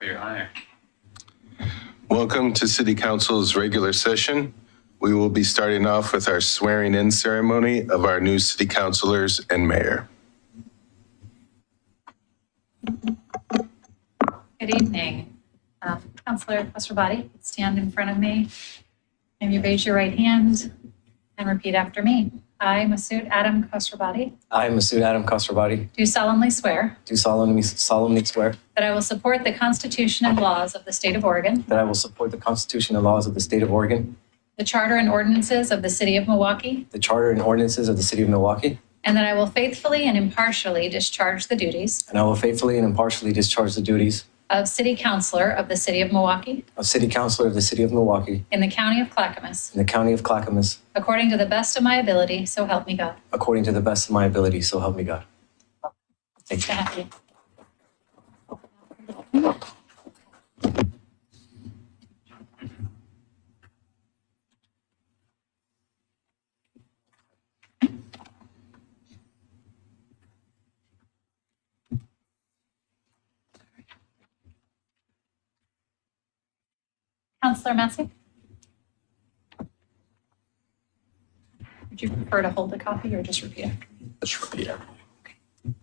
For your honor. Welcome to City Council's regular session. We will be starting off with our swearing-in ceremony of our new city councilors and mayor. Good evening. Councilor Khosrowbadi, stand in front of me and you raise your right hand and repeat after me. I, Masood Adam Khosrowbadi, I, Masood Adam Khosrowbadi, do solemnly swear do solemnly swear that I will support the Constitution and laws of the State of Oregon, that I will support the Constitution and laws of the State of Oregon, the Charter and ordinances of the City of Milwaukie, the Charter and ordinances of the City of Milwaukie, and that I will faithfully and impartially discharge the duties and I will faithfully and impartially discharge the duties of City Councilor of the City of Milwaukie of City Councilor of the City of Milwaukie in the County of Clackamas, in the County of Clackamas, according to the best of my ability, so help me God. according to the best of my ability, so help me God. Thank you. Thank you. Councilor Massey? Would you prefer to hold a copy or just repeat after me? Let's repeat it. Can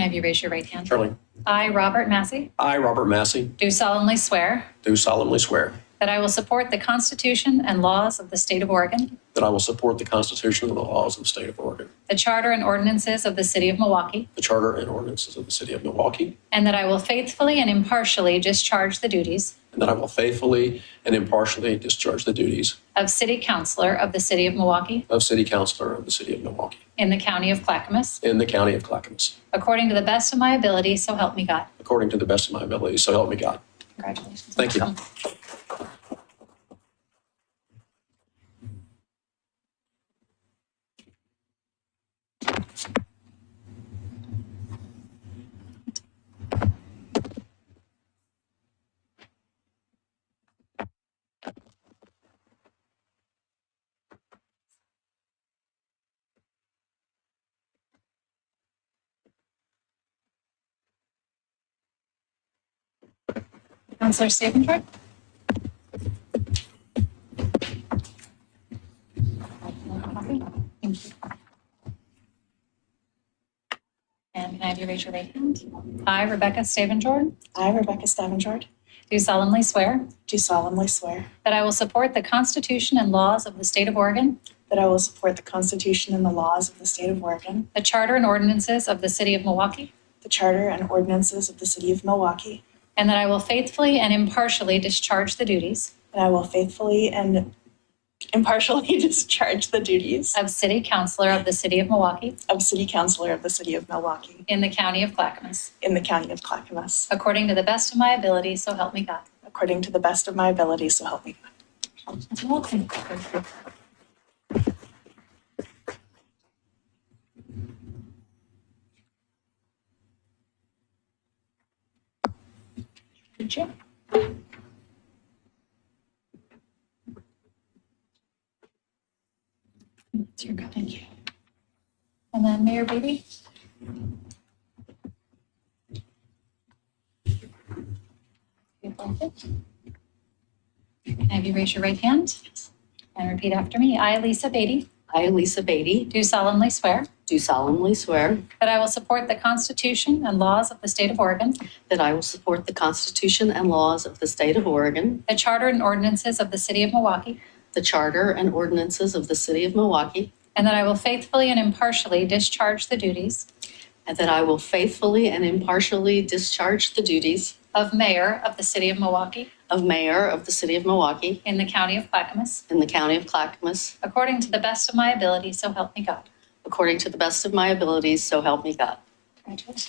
I have you raise your right hand? Surely. I, Robert Massey, I, Robert Massey, do solemnly swear do solemnly swear that I will support the Constitution and laws of the State of Oregon, that I will support the Constitution and the laws of the State of Oregon, the Charter and ordinances of the City of Milwaukie, the Charter and ordinances of the City of Milwaukie, and that I will faithfully and impartially discharge the duties and that I will faithfully and impartially discharge the duties of City Councilor of the City of Milwaukie of City Councilor of the City of Milwaukie in the County of Clackamas, in the County of Clackamas, according to the best of my ability, so help me God. according to the best of my ability, so help me God. Congratulations. Thank you. Councilor Stephenford? Thank you. And can I have you raise your right hand? I, Rebecca Stephenford, I, Rebecca Stephenford, do solemnly swear do solemnly swear that I will support the Constitution and laws of the State of Oregon, that I will support the Constitution and the laws of the State of Oregon, the Charter and ordinances of the City of Milwaukie, the Charter and ordinances of the City of Milwaukie, and that I will faithfully and impartially discharge the duties and I will faithfully and impartially discharge the duties of City Councilor of the City of Milwaukie of City Councilor of the City of Milwaukie in the County of Clackamas, in the County of Clackamas, according to the best of my ability, so help me God. according to the best of my ability, so help me God. Welcome. Good job. It's your good, thank you. And then Mayor Beatty? Can I have you raise your right hand and repeat after me? I, Lisa Beatty, I, Lisa Beatty, do solemnly swear do solemnly swear that I will support the Constitution and laws of the State of Oregon, that I will support the Constitution and laws of the State of Oregon, the Charter and ordinances of the City of Milwaukie, the Charter and ordinances of the City of Milwaukie, and that I will faithfully and impartially discharge the duties and that I will faithfully and impartially discharge the duties of Mayor of the City of Milwaukie of Mayor of the City of Milwaukie in the County of Clackamas, in the County of Clackamas, according to the best of my ability, so help me God. according to the best of my abilities, so help me God. Congratulations.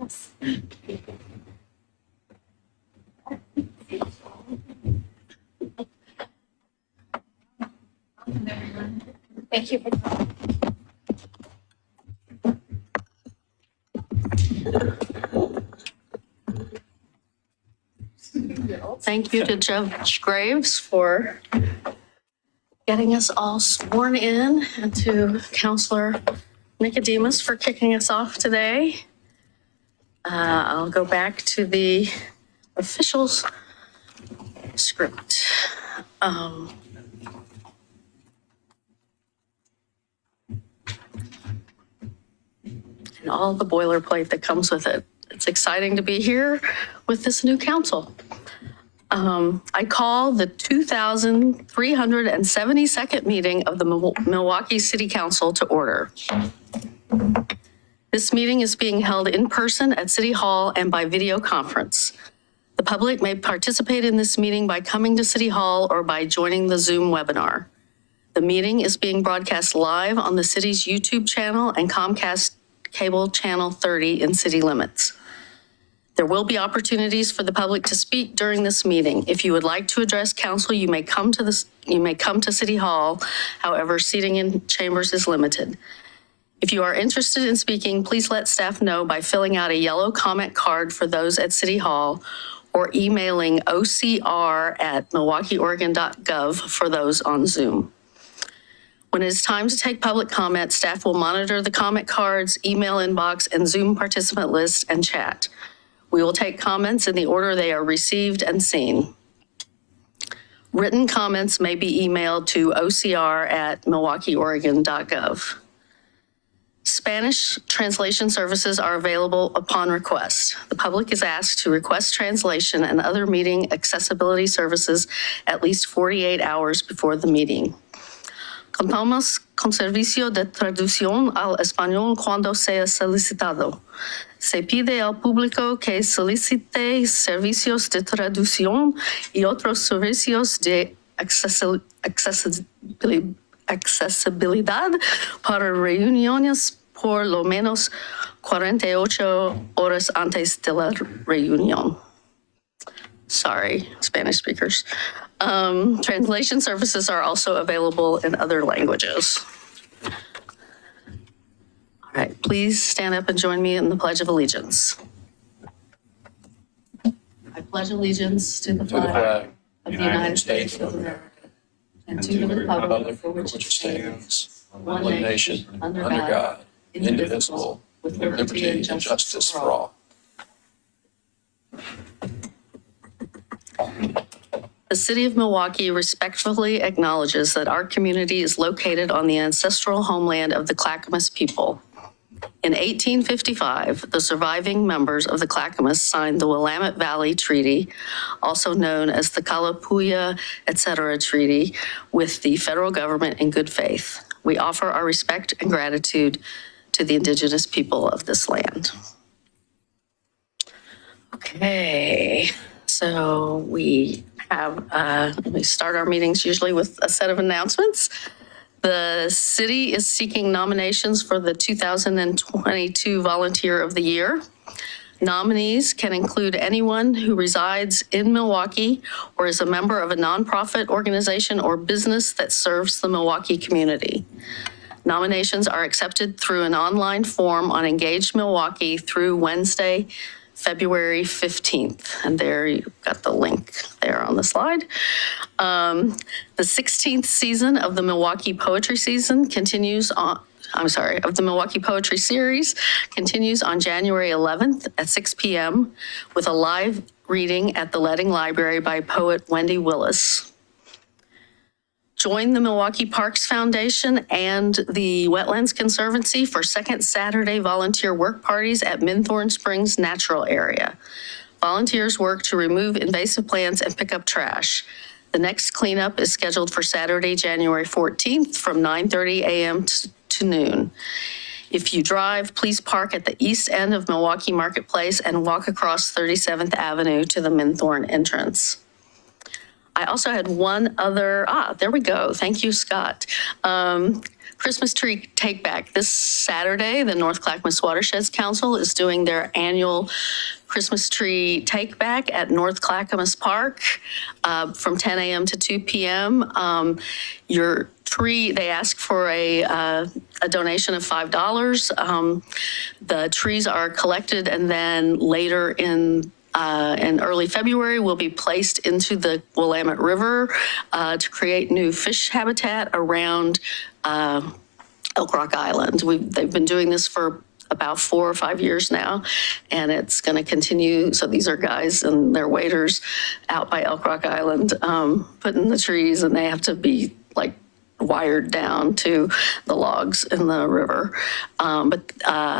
Yes. And everyone. Thank you for coming. Thank you to Judge Graves for getting us all sworn in, and to Counselor Nicodemus for kicking us off today. I'll go back to the officials script. And all the boilerplate that comes with it. It's exciting to be here with this new council. I call the 2,372nd meeting of the Milwaukee City Council to order. This meeting is being held in person at City Hall and by video conference. The public may participate in this meeting by coming to City Hall or by joining the Zoom webinar. The meeting is being broadcast live on the city's YouTube channel and Comcast Cable Channel 30 in city limits. There will be opportunities for the public to speak during this meeting. If you would like to address council, you may come to City Hall. However, seating in chambers is limited. If you are interested in speaking, please let staff know by filling out a yellow comment card for those at City Hall or emailing ocr@milwaukeeoregon.gov for those on Zoom. When it is time to take public comment, staff will monitor the comment cards, email inbox, and Zoom participant list and chat. We will take comments in the order they are received and seen. Written comments may be emailed to ocr@milwaukeeoregon.gov. Spanish translation services are available upon request. The public is asked to request translation and other meeting accessibility services at least 48 hours before the meeting. Contamos con servicio de traducción al español cuando sea solicitado. Se pide al público que solicite servicios de traducción y otros servicios de accesibilidad para reuniones por lo menos 48 horas antes de la reunión. Sorry, Spanish speakers. Translation services are also available in other languages. All right, please stand up and join me in the Pledge of Allegiance. I pledge allegiance to the flag of the United States of America and to the republic for which it stands, one nation, under God, indivisible, with liberty and justice for all. The City of Milwaukee respectfully acknowledges that our community is located on the ancestral homeland of the Clackamas people. In 1855, the surviving members of the Clackamas signed the Willamette Valley Treaty, also known as the Kalapuya, etc. Treaty, with the federal government in good faith. We offer our respect and gratitude to the indigenous people of this land. Okay, so we start our meetings usually with a set of announcements. The city is seeking nominations for the 2022 Volunteer of the Year. Nominees can include anyone who resides in Milwaukee or is a member of a nonprofit organization or business that serves the Milwaukee community. Nominations are accepted through an online form on Engage Milwaukee through Wednesday, February 15th. And there you've got the link there on the slide. The 16th season of the Milwaukee Poetry Season continues on, of the Milwaukee Poetry Series continues on January 11th at 6 p.m. with a live reading at the Ledding Library by poet Wendy Willis. Join the Milwaukee Parks Foundation and the Wetlands Conservancy for second Saturday volunteer work parties at Minthorn Springs Natural Area. Volunteers work to remove invasive plants and pick up trash. The next cleanup is scheduled for Saturday, January 14th from 9:30 a.m. to noon. If you drive, please park at the east end of Milwaukee Marketplace and walk across 37th Avenue to the Minthorn entrance. I also had one other, there we go. Thank you, Scott. Christmas tree take back. This Saturday, the North Clackamas Watersheds Council is doing their annual Christmas tree take back at North Clackamas Park from 10 a.m. to 2 p.m. Your tree, they asked for a donation of $5. The trees are collected and then later in early February will be placed into the Willamette River to create new fish habitat around Elk Rock Island. They've been doing this for about 4 or 5 years now, and it's going to continue. So these are guys and their waiters out by Elk Rock Island putting the trees, and they have to be like wired down to the logs in the river. But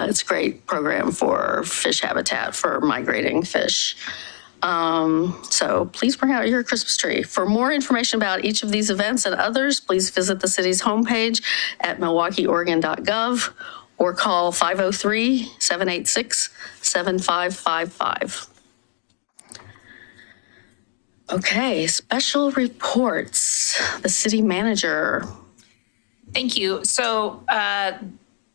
it's a great program for fish habitat for migrating fish. So please bring out your Christmas tree. For more information about each of these events and others, please visit the city's homepage at milwaukeeoregon.gov or call 503-786-7555. Okay, special reports. The city manager. Thank you. So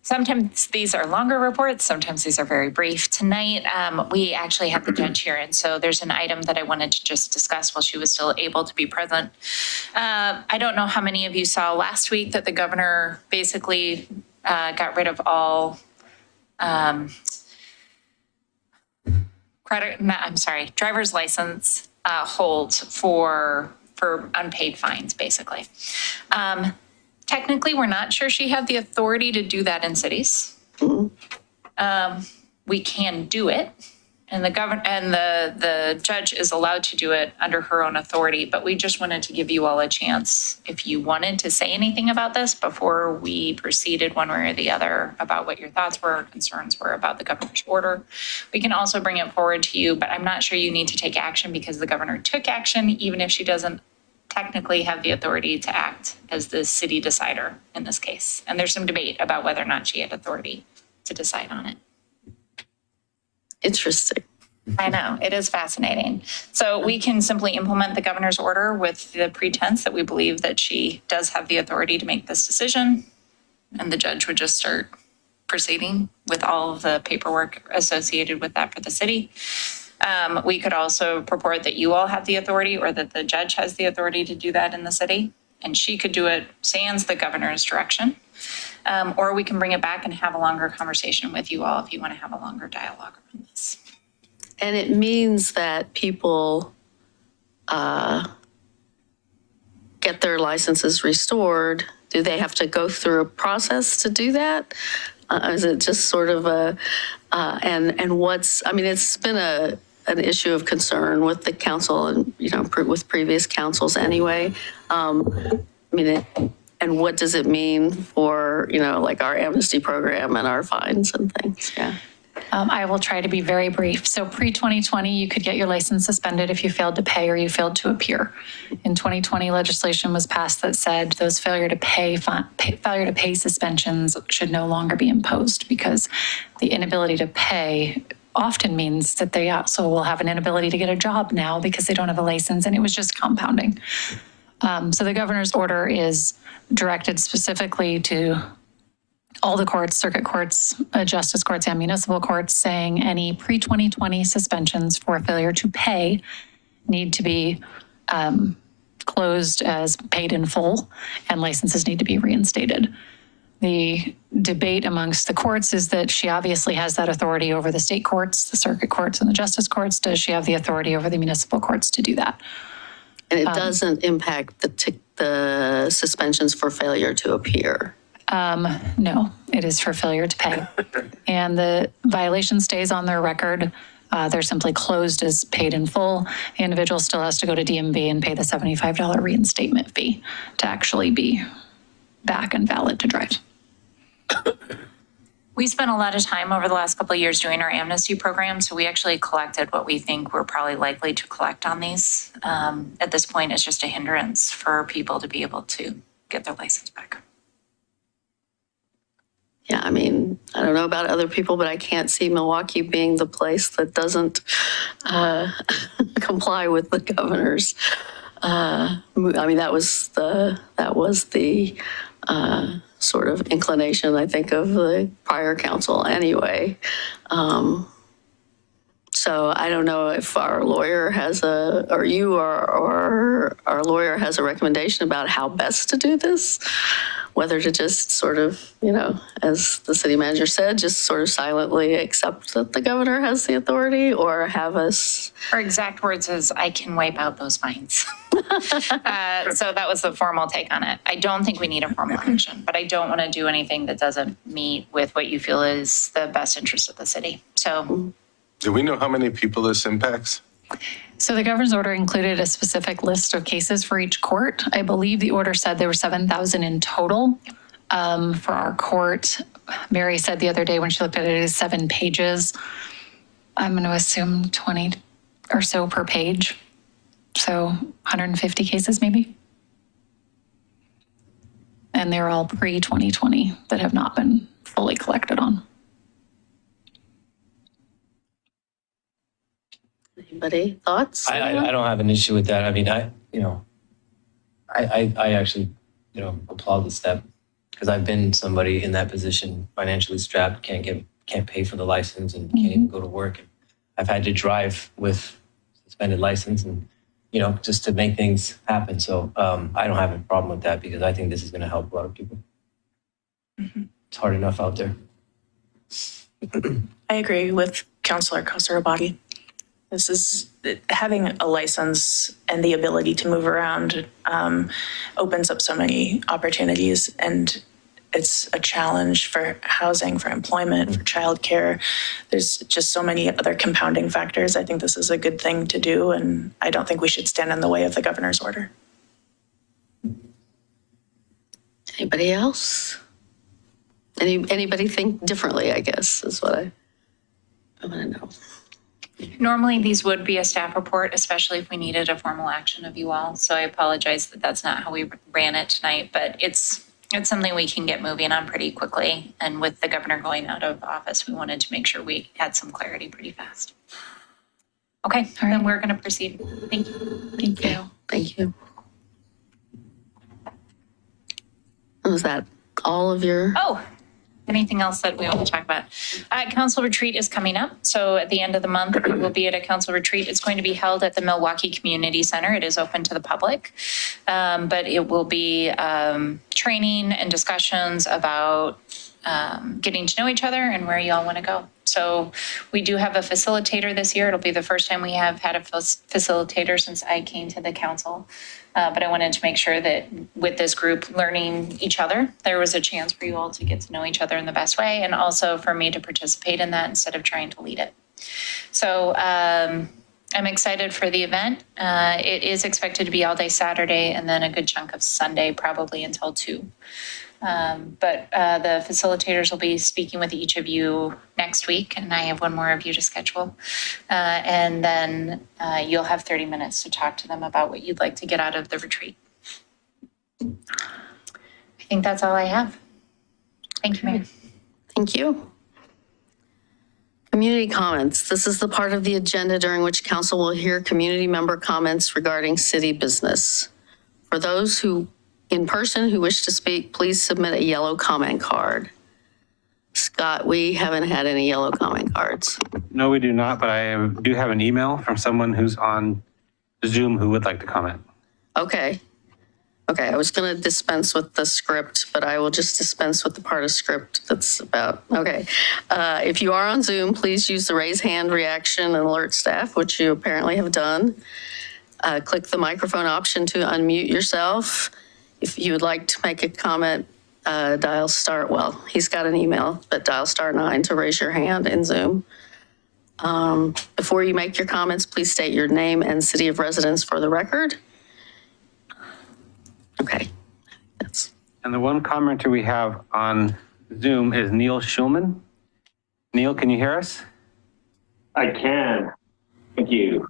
sometimes these are longer reports, sometimes these are very brief. Tonight, we actually have the judge here, and so there's an item that I wanted to just discuss while she was still able to be present. I don't know how many of you saw last week that the governor basically got rid of all driver's license holds for unpaid fines, basically. Technically, we're not sure she had the authority to do that in cities. We can do it, and the judge is allowed to do it under her own authority. But we just wanted to give you all a chance, if you wanted to say anything about this before we proceeded one way or the other, about what your thoughts were, concerns were about the governor's order. We can also bring it forward to you, but I'm not sure you need to take action because the governor took action, even if she doesn't technically have the authority to act as the city decider in this case. And there's some debate about whether or not she had authority to decide on it. Interesting. I know, it is fascinating. So we can simply implement the governor's order with the pretense that we believe that she does have the authority to make this decision. And the judge would just start proceeding with all of the paperwork associated with that for the city. We could also purport that you all have the authority or that the judge has the authority to do that in the city. And she could do it sans the governor's direction. Or we can bring it back and have a longer conversation with you all if you want to have a longer dialogue on this. And it means that people get their licenses restored. Do they have to go through a process to do that? Is it just sort of and what's, I mean, it's been an issue of concern with the council and, with previous councils anyway. And what does it mean for, like our amnesty program and our fines and things? Yeah. I will try to be very brief. So pre-2020, you could get your license suspended if you failed to pay or you failed to appear. In 2020, legislation was passed that said those failure to pay suspensions should no longer be imposed because the inability to pay often means that they also will have an inability to get a job now because they don't have a license, and it was just compounding. So the governor's order is directed specifically to all the courts, circuit courts, justice courts, and municipal courts, saying any pre-2020 suspensions for failure to pay need to be closed as paid in full, and licenses need to be reinstated. The debate amongst the courts is that she obviously has that authority over the state courts, the circuit courts, and the justice courts. Does she have the authority over the municipal courts to do that? And it doesn't impact the suspensions for failure to appear. No, it is for failure to pay. And the violation stays on their record. They're simply closed as paid in full. The individual still has to go to DMV and pay the $75 reinstatement fee to actually be back and valid to drive. We spent a lot of time over the last couple of years doing our amnesty program, so we actually collected what we think we're probably likely to collect on these. At this point, it's just a hindrance for people to be able to get their license back. Yeah, I mean, I don't know about other people, but I can't see Milwaukie being the place that doesn't comply with the governor's. I mean, that was the sort of inclination, I think, of the prior council anyway. So I don't know if our lawyer has or you or our lawyer has a recommendation about how best to do this, whether to just sort of, as the city manager said, just sort of silently accept that the governor has the authority, or have us. Her exact words is, I can wipe out those fines. So that was the formal take on it. I don't think we need a formal action, but I don't want to do anything that doesn't meet with what you feel is the best interest of the city. So. Do we know how many people this impacts? So the governor's order included a specific list of cases for each court. I believe the order said there were 7,000 in total for our court. Mary said the other day when she looked at it is 7 pages. I'm going to assume 20 or so per page. So 150 cases maybe. And they're all pre-2020 that have not been fully collected on. Anybody thoughts? I don't have an issue with that. I mean, I actually, applaud the step, because I've been somebody in that position, financially strapped, can't pay for the license and can't even go to work. And I've had to drive with suspended license and, just to make things happen. So I don't have a problem with that, because I think this is going to help a lot of people. It's hard enough out there. I agree with Councilor Kosarabadi. This is having a license and the ability to move around opens up so many opportunities, and it's a challenge for housing, for employment, for childcare. There's just so many other compounding factors. I think this is a good thing to do, and I don't think we should stand in the way of the governor's order. Anybody else? Anybody think differently, I guess, is what I want to know. Normally, these would be a staff report, especially if we needed a formal action of you all. So I apologize that that's not how we ran it tonight, but it's something we can get moving on pretty quickly. And with the governor going out of office, we wanted to make sure we had some clarity pretty fast. Okay, then we're going to proceed. Thank you. Thank you. Thank you. Was that all of your? Oh, anything else that we want to talk about? Council retreat is coming up. So at the end of the month, we will be at a council retreat. It's going to be held at the Milwaukie Community Center. It is open to the public, but it will be training and discussions about getting to know each other and where you all want to go. So we do have a facilitator this year. It'll be the first time we have had a facilitator since I came to the council. But I wanted to make sure that with this group learning each other, there was a chance for you all to get to know each other in the best way, and also for me to participate in that instead of trying to lead it. So I'm excited for the event. It is expected to be all day Saturday and then a good chunk of Sunday, probably until 2. But the facilitators will be speaking with each of you next week, and I have one more of you to schedule. And then you'll have 30 minutes to talk to them about what you'd like to get out of the retreat. I think that's all I have. Thank you, Mayor. Thank you. Community comments. This is the part of the agenda during which council will hear community member comments regarding city business. For those in person who wish to speak, please submit a yellow comment card. Scott, we haven't had any yellow comment cards. No, we do not, but I do have an email from someone who's on Zoom who would like to comment. Okay. I was going to dispense with the script, but I will just dispense with the part of script that's about, okay. If you are on Zoom, please use the raise hand reaction and alert staff, which you apparently have done. Click the microphone option to unmute yourself. If you would like to make a comment, dial star, well, he's got an email, but dial *9 to raise your hand in Zoom. Before you make your comments, please state your name and city of residence for the record. Okay. And the one commenter we have on Zoom is Neil Schulman. Neil, can you hear us? I can. Thank you.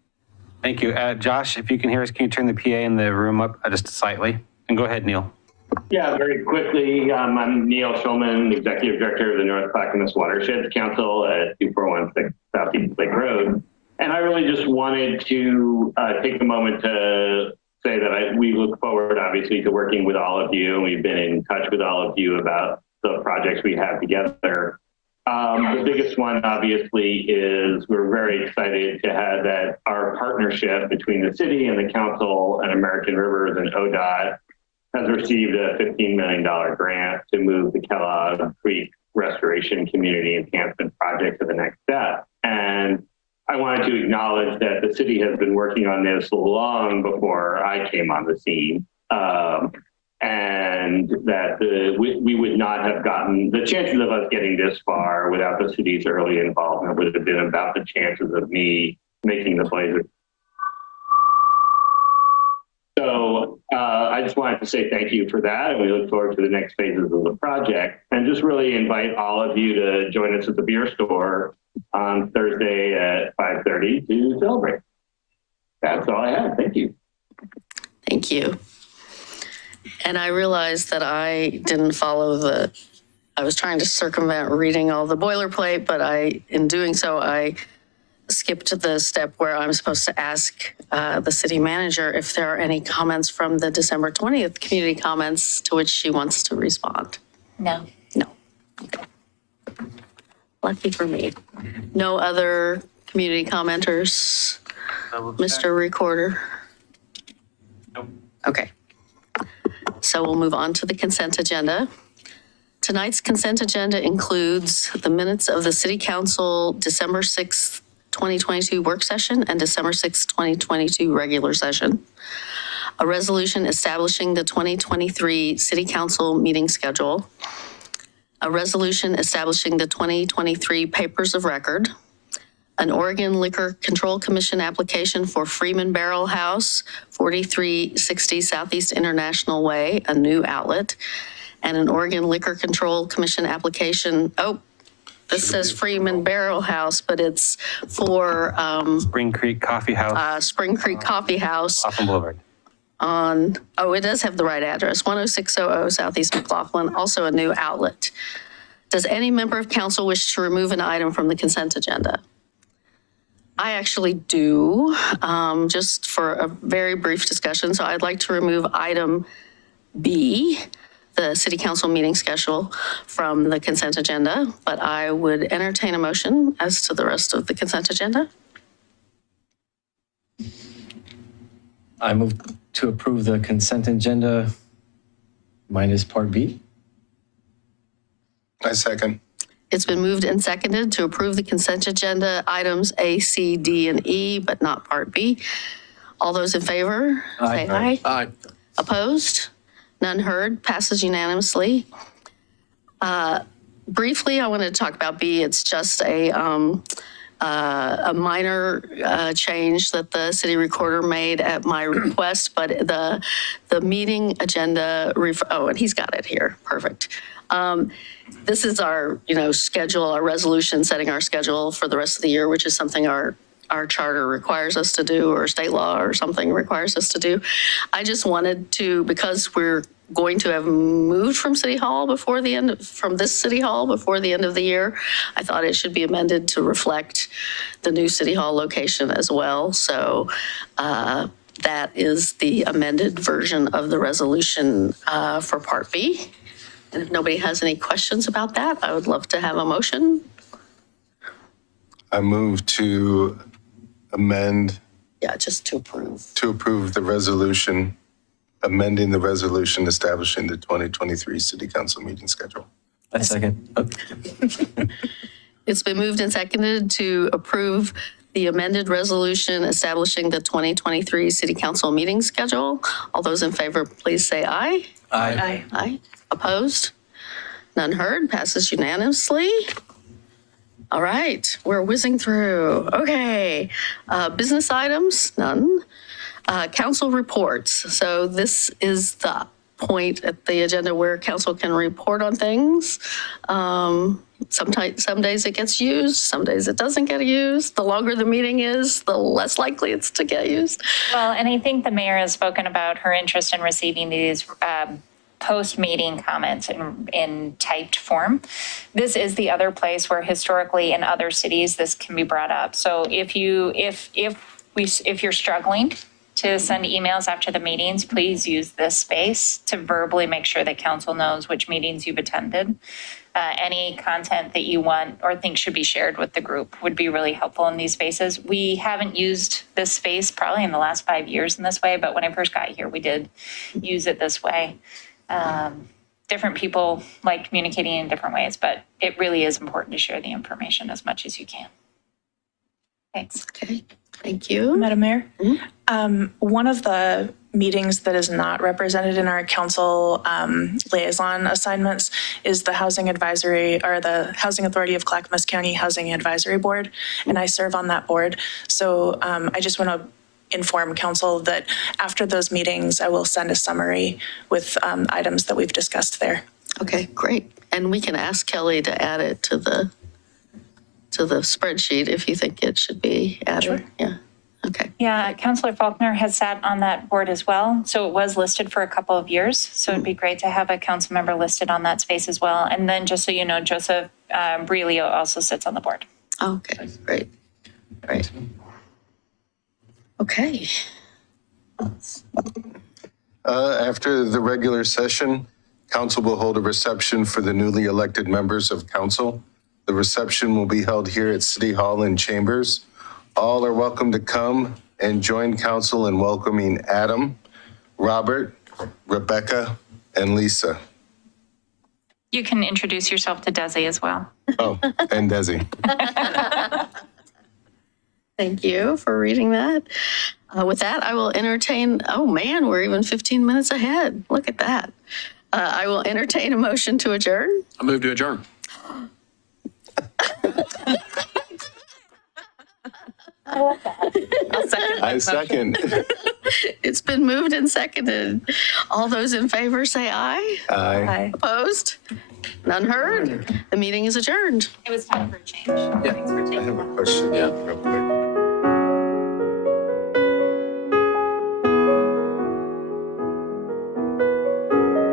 Thank you. Josh, if you can hear us, can you turn the PA in the room up just slightly? And go ahead, Neil. Yeah, very quickly. I'm Neil Schulman, Executive Director of the North Clackamas Watershed Council at 2416 Southeast Lake Road. And I really just wanted to take a moment to say that we look forward, obviously, to working with all of you. And we've been in touch with all of you about the projects we have together. The biggest one, obviously, is we're very excited to have that our partnership between the city and the council and American Rivers and ODOT has received a $15 million grant to move the Kellogg Creek Restoration Community Enhancement Project to the next step. And I wanted to acknowledge that the city has been working on this long before I came on the scene. And that we would not have gotten, the chances of us getting this far without the city's early involvement would have been about the chances of me making the Blazer. So I just wanted to say thank you for that, and we look forward to the next phases of the project, and just really invite all of you to join us at the beer store on Thursday at 5:30 to celebrate. That's all I have. Thank you. Thank you. And I realized that I didn't follow I was trying to circumvent reading all the boilerplate, but in doing so, I skipped the step where I'm supposed to ask the city manager if there are any comments from the December 20th community comments to which she wants to respond. No. No. Okay. Lucky for me. No other community commenters, Mr. Recorder? Nope. Okay. So we'll move on to the consent agenda. Tonight's consent agenda includes the minutes of the City Council December 6th, 2022 work session and December 6th, 2022 regular session. A resolution establishing the 2023 City Council meeting schedule. A resolution establishing the 2023 papers of record. An Oregon Liquor Control Commission application for Freeman Barrel House, 4360 Southeast International Way, a new outlet, and an Oregon Liquor Control Commission application. Oh, this says Freeman Barrel House, but it's for Spring Creek Coffee House. Spring Creek Coffee House Off on Boulevard. it does have the right address, 10600 Southeast McLaughlin, also a new outlet. Does any member of council wish to remove an item from the consent agenda? I actually do, just for a very brief discussion. So I'd like to remove item B, the city council meeting schedule, from the consent agenda, but I would entertain a motion as to the rest of the consent agenda. I move to approve the consent agenda minus part B. I second. It's been moved and seconded to approve the consent agenda items A, C, D, and E, but not Part B. All those in favor? Aye. Say aye. Aye. Opposed? None heard. Passes unanimously. Briefly, I wanted to talk about B. It's just a minor change that the city recorder made at my request, but the meeting agenda, and he's got it here. Perfect. This is our, schedule, our resolution setting our schedule for the rest of the year, which is something our charter requires us to do, or state law or something requires us to do. I just wanted to, because we're going to have moved from City Hall from this City Hall before the end of the year, I thought it should be amended to reflect the new City Hall location as well. So that is the amended version of the resolution for Part B. And if nobody has any questions about that, I would love to have a motion. I move to amend, Yeah, just to approve. to approve the resolution, amending the resolution establishing the 2023 City Council meeting schedule. I second. It's been moved and seconded to approve the amended resolution establishing the 2023 City Council meeting schedule. All those in favor, please say aye. Aye. Aye. Opposed? None heard. Passes unanimously. All right, we're whizzing through. Okay, business items, none. Council reports. So this is the point at the agenda where council can report on things. Some days it gets used, some days it doesn't get used. The longer the meeting is, the less likely it's to get used. Well, and I think the mayor has spoken about her interest in receiving these post-meeting comments in typed form. This is the other place where historically in other cities this can be brought up. So if you're struggling to send emails after the meetings, please use this space to verbally make sure that council knows which meetings you've attended. Any content that you want or think should be shared with the group would be really helpful in these spaces. We haven't used this space probably in the last 5 years in this way, but when I first got here, we did use it this way. Different people like communicating in different ways, but it really is important to share the information as much as you can. Thanks. Okay, thank you. Madam Mayor, one of the meetings that is not represented in our council liaison assignments is the Housing Advisory, or the Housing Authority of Clackamas County Housing Advisory Board, and I serve on that board. So I just want to inform council that after those meetings, I will send a summary with items that we've discussed there. Okay, great. And we can ask Kelly to add it to the spreadsheet if you think it should be added. Sure. Yeah, okay. Yeah, Councilor Faulkner has sat on that board as well. So it was listed for a couple of years. So it'd be great to have a council member listed on that space as well. And then just so you know, Joseph Brelio also sits on the board. Okay, great, great. Okay. After the regular session, council will hold a reception for the newly elected members of council. The reception will be held here at City Hall in Chambers. All are welcome to come and join council in welcoming Adam, Robert, Rebecca, and Lisa. You can introduce yourself to Desi as well. Oh, and Desi. Thank you for reading that. With that, I will entertain, oh man, we're even 15 minutes ahead. Look at that. I will entertain a motion to adjourn. I move to adjourn. I second. It's been moved and seconded. All those in favor say aye. Aye. Opposed? None heard? The meeting is adjourned. It was time for a change. Thanks for taking I have a question real quick.